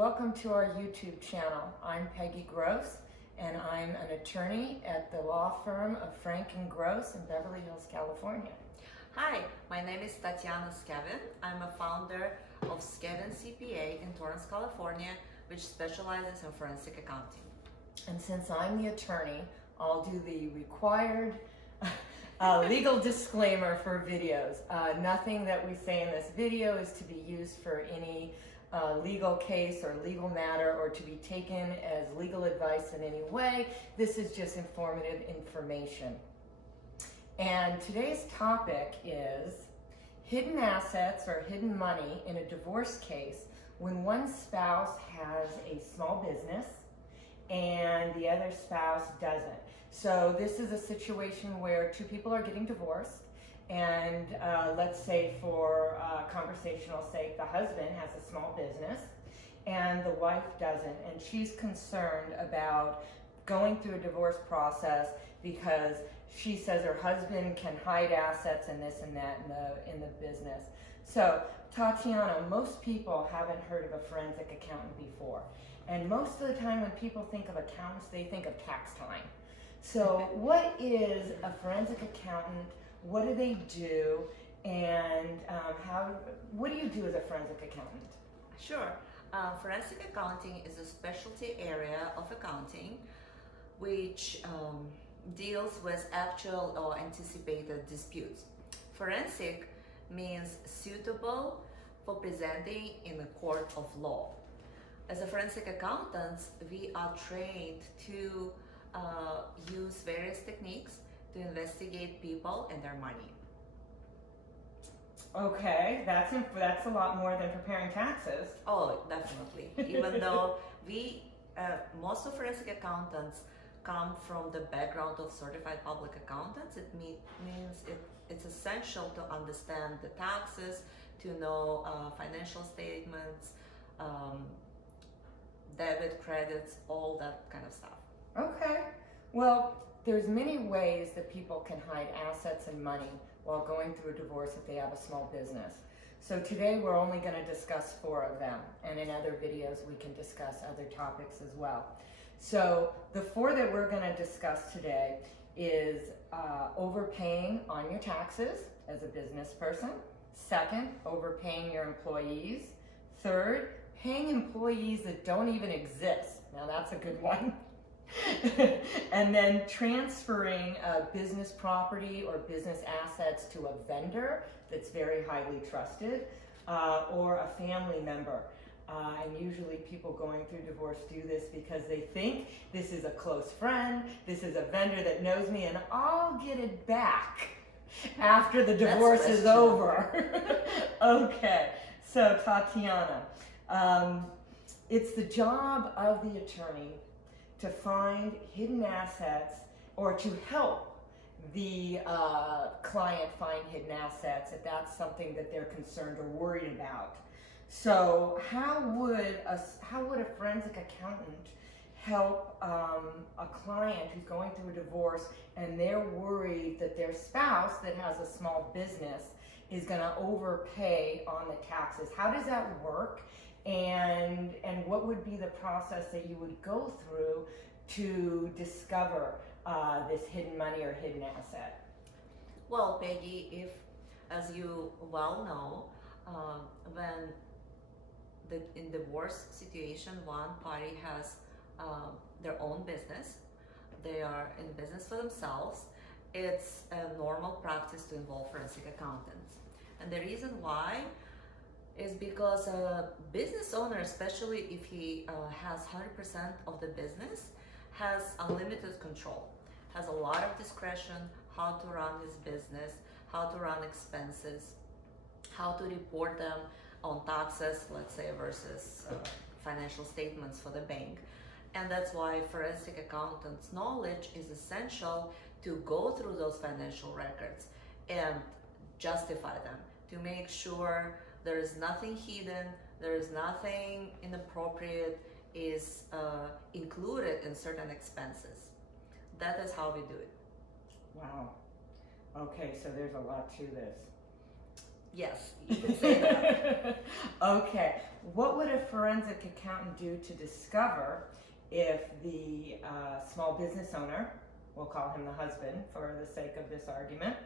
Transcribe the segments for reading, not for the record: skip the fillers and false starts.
welcome to our YouTube channel. I'm Peggy Gross, and I'm an attorney at the law firm of Frank & Gross in Beverly Hills, California. Hi, my name is Tatyana Skevin. I'm a founder of Skevin CPA in Torrance, California, which specializes in forensic accounting. And since I'm the attorney, I'll do the required legal disclaimer for videos. Nothing that we say in this video is to be used for any legal case or legal matter or to be taken as legal advice in any way. This is just informative information. And today's topic is hidden assets or hidden money in a divorce case when one spouse has a small business and the other spouse doesn't. So this is a situation where two people are getting divorced, and let's say for conversational sake, the husband has a small business and the wife doesn't, and she's concerned about going through a divorce process because she says her husband can hide assets and this and that in the business. So Tatyana, most people haven't heard of a forensic accountant before, and most of the time when people think of accountants, they think of tax time. So what is a forensic accountant? What do they do? And what do you do as a forensic accountant? Sure. Forensic accounting is a specialty area of accounting which deals with actual or anticipated disputes. Forensic means suitable for presenting in a court of law. As a forensic accountants, we are trained to use various techniques to investigate people and their money. Okay, that's a lot more than preparing taxes. Oh, definitely. Even though most of forensic accountants come from the background of certified public accountants, it means it's essential to understand the taxes, to know financial statements, debit, credits, all that kind of stuff. Okay. Well, there's many ways that people can hide assets and money while going through a divorce if they have a small business. So today we're only going to discuss 4 of them, and in other videos we can discuss other topics as well. So the 4 that we're going to discuss today is overpaying on your taxes as a business person. Second, overpaying your employees. Third, paying employees that don't even exist. Now that's a good one. And then transferring business property or business assets to a vendor that's very highly trusted or a family member. And usually people going through divorce do this because they think this is a close friend, this is a vendor that knows me, and I'll get it back after the divorce is over. Okay, so Tatyana, it's the job of the attorney to find hidden assets or to help the client find hidden assets if that's something that they're concerned or worried about. So how would a forensic accountant help a client who's going through a divorce and they're worried that their spouse that has a small business is going to overpay on the taxes? How does that work? And what would be the process that you would go through to discover this hidden money or hidden asset? Well, Peggy, as you well know, when in divorce situation, one party has their own business, they are in business for themselves, it's a normal practice to involve forensic accountants. And the reason why is because a business owner, especially if he has 100% of the business, has unlimited control, has a lot of discretion how to run his business, how to run expenses, how to report them on taxes, let's say, versus financial statements for the bank. And that's why forensic accountants' knowledge is essential to go through those financial records and justify them, to make sure there is nothing hidden, there is nothing inappropriate is included in certain expenses. That is how we do it. Wow. Okay, so there's a lot to this. Yes, you can say that. Okay. What would a forensic accountant do to discover if the small business owner, we'll call him the husband for the sake of this argument,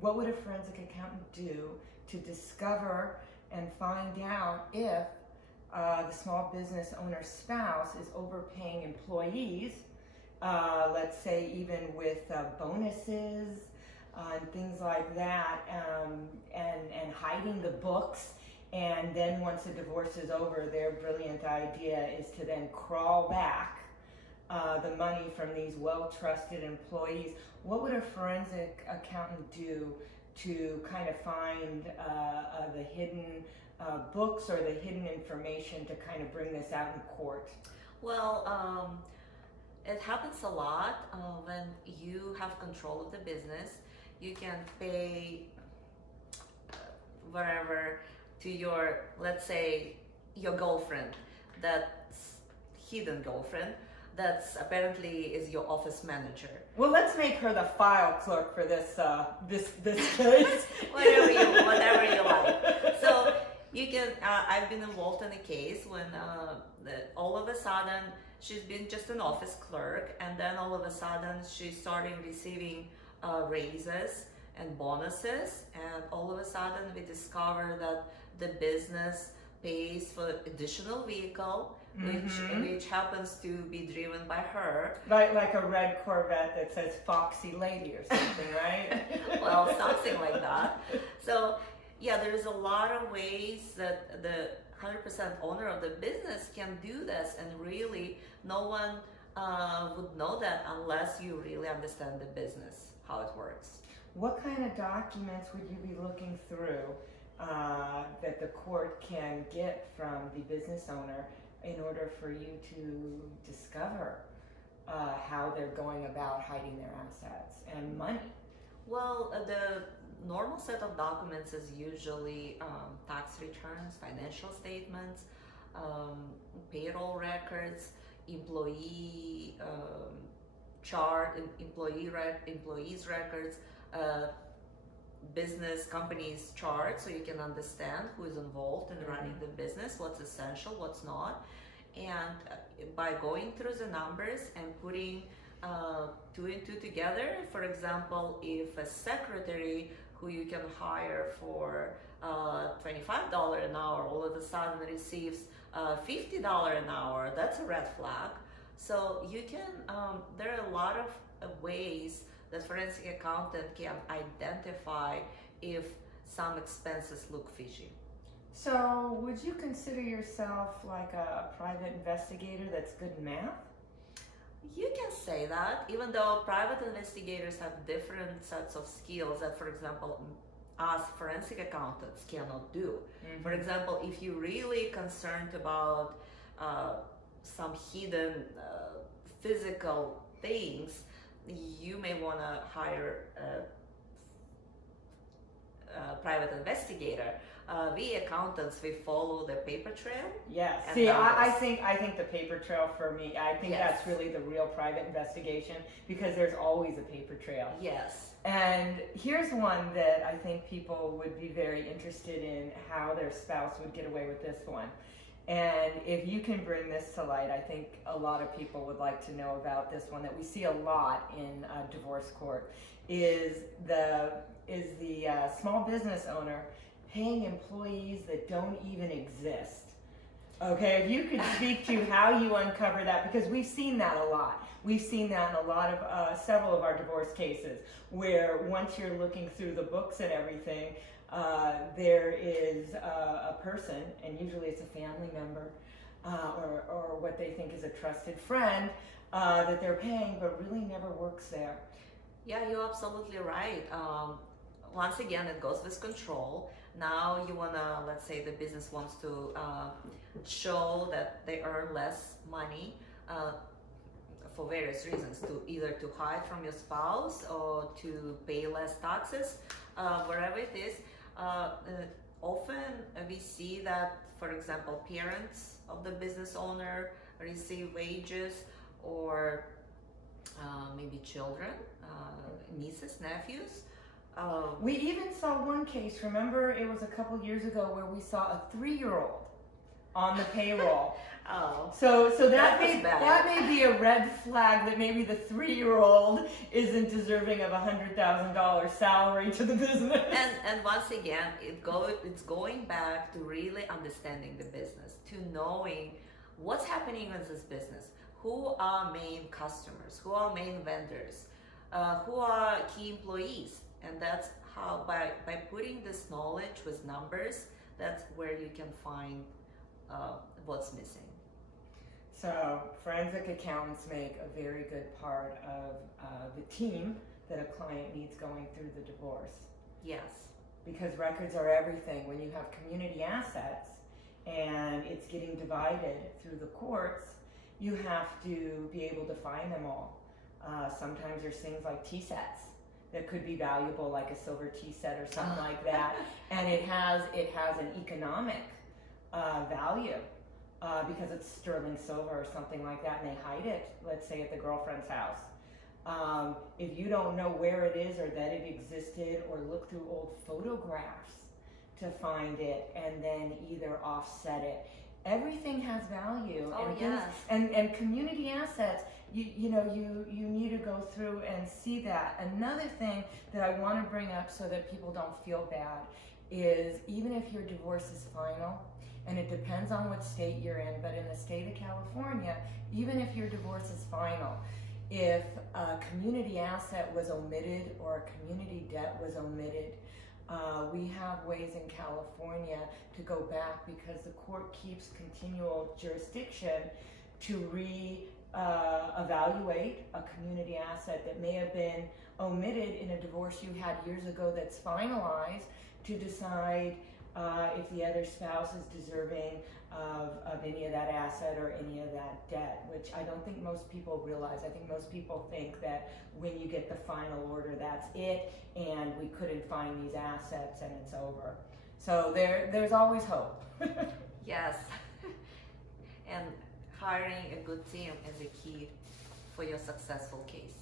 what would a forensic accountant do to discover and find out if the small business owner's spouse is overpaying employees, let's say even with bonuses and things like that, and hiding the books, and then once the divorce is over, their brilliant idea is to then crawl back the money from these well-trusted employees. What would a forensic accountant do to kind of find the hidden books or the hidden information to kind of bring this out in court? Well, it happens a lot when you have control of the business. You can pay whatever to your, let's say, your girlfriend, that's hidden girlfriend, that's apparently is your office manager. Well, let's make her the file clerk for this this case. whatever you like. So you can. I've been involved in a case when all of a sudden she's been just an office clerk, and then all of a sudden she's starting receiving raises and bonuses, and all of a sudden we discover that the business pays for additional vehicle, which happens to be driven by her. Like a red Corvette that says Foxy Lady or something, right? Well, something like that. So yeah, there's a lot of ways that the 100% owner of the business can do this, and really no one would know that unless you really understand the business, how it works. What kind of documents would you be looking through that the court can get from the business owner in order for you to discover how they're going about hiding their assets and money? Well, the normal set of documents is usually tax returns, financial statements, payroll records, employee chart, employees records, business companies chart, so you can understand who is involved in running the business, what's essential, what's not. And by going through the numbers and putting two and two together, for example, if a secretary who you can hire for $25 an hour all of a sudden receives $50 an hour, that's a red flag. So you can, there are a lot of ways that forensic accountant can identify if some expenses look fishy. So would you consider yourself like a private investigator that's good in math? You can say that, even though private investigators have different sets of skills that, for example, us forensic accountants cannot do. For example, if you're really concerned about some hidden physical things, you may want to hire a private investigator. We accountants, we follow the paper trail. Yes. See, I think the paper trail for me, I think that's really the real private investigation, because there's always a paper trail. Yes. And here's one that I think people would be very interested in, how their spouse would get away with this one. And if you can bring this to light, I think a lot of people would like to know about this one that we see a lot in divorce court, is the small business owner paying employees that don't even exist. Okay, if you could speak to how you uncover that, because we've seen that a lot. We've seen that in a lot of, several of our divorce cases, where once you're looking through the books and everything, there is a person, and usually it's a family member, or what they think is a trusted friend, that they're paying, but really never works there. Yeah, you're absolutely right. Once again, it goes with control. Now you wanna, let's say the business wants to show that they earn less money for various reasons, to either to hide from your spouse or to pay less taxes, wherever it is. Often we see that, for example, parents of the business owner receive wages, or maybe children, nieces, nephews, We even saw one case, remember it was a couple years ago where we saw a 3-year-old on the payroll. So that may be a red flag that maybe the 3-year-old isn't deserving of $100,000 salary to the business. And once again, it's going back to really understanding the business, to knowing what's happening with this business, who are main customers, who are main vendors, who are key employees, and that's how by putting this knowledge with numbers, that's where you can find what's missing. So forensic accountants make a very good part of the team that a client needs going through the divorce. Yes. Because records are everything. When you have community assets and it's getting divided through the courts, you have to be able to find them all. Sometimes there's things like tea sets that could be valuable, like a silver tea set or something like that, and it has an economic value. Because it's sterling silver or something like that, and they hide it, let's say at the girlfriend's house. If you don't know where it is or that it existed, or look through old photographs to find it and then either offset it, everything has value. Oh, and yes. And community assets, you need to go through and see that. Another thing that I want to bring up so that people don't feel bad is, even if your divorce is final, and it depends on what state you're in, but in the state of California, even if your divorce is final, if a community asset was omitted or a community debt was omitted, we have ways in California to go back, because the court keeps continual jurisdiction to evaluate a community asset that may have been omitted in a divorce you had years ago that's finalized, to decide if the other spouse is deserving of any of that asset or any of that debt, which I don't think most people realize. I think most people think that when you get the final order, that's it, and we couldn't find these assets and it's over. So there's always hope. Yes. And hiring a good team is a key for your successful case.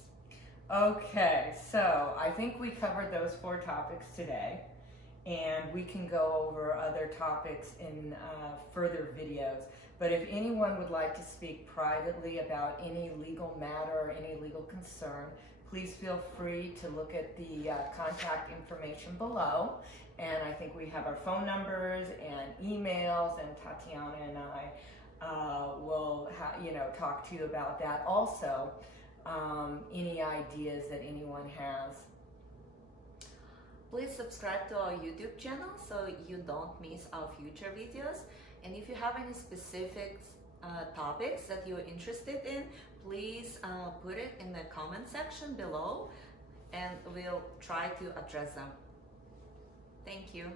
Okay, so I think we covered those 4 topics today. And we can go over other topics in further videos. But if anyone would like to speak privately about any legal matter or any legal concern, please feel free to look at the contact information below. And I think we have our phone numbers and emails, and Tatyana and I will talk to you about that. Also, any ideas that anyone has. Please subscribe to our YouTube channel so you don't miss our future videos. And if you have any specific topics that you're interested in, please put it in the comment section below, and we'll try to address them. Thank you.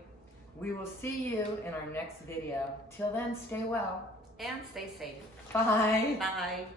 We will see you in our next video. Till then, stay well. And stay safe. Bye. Bye.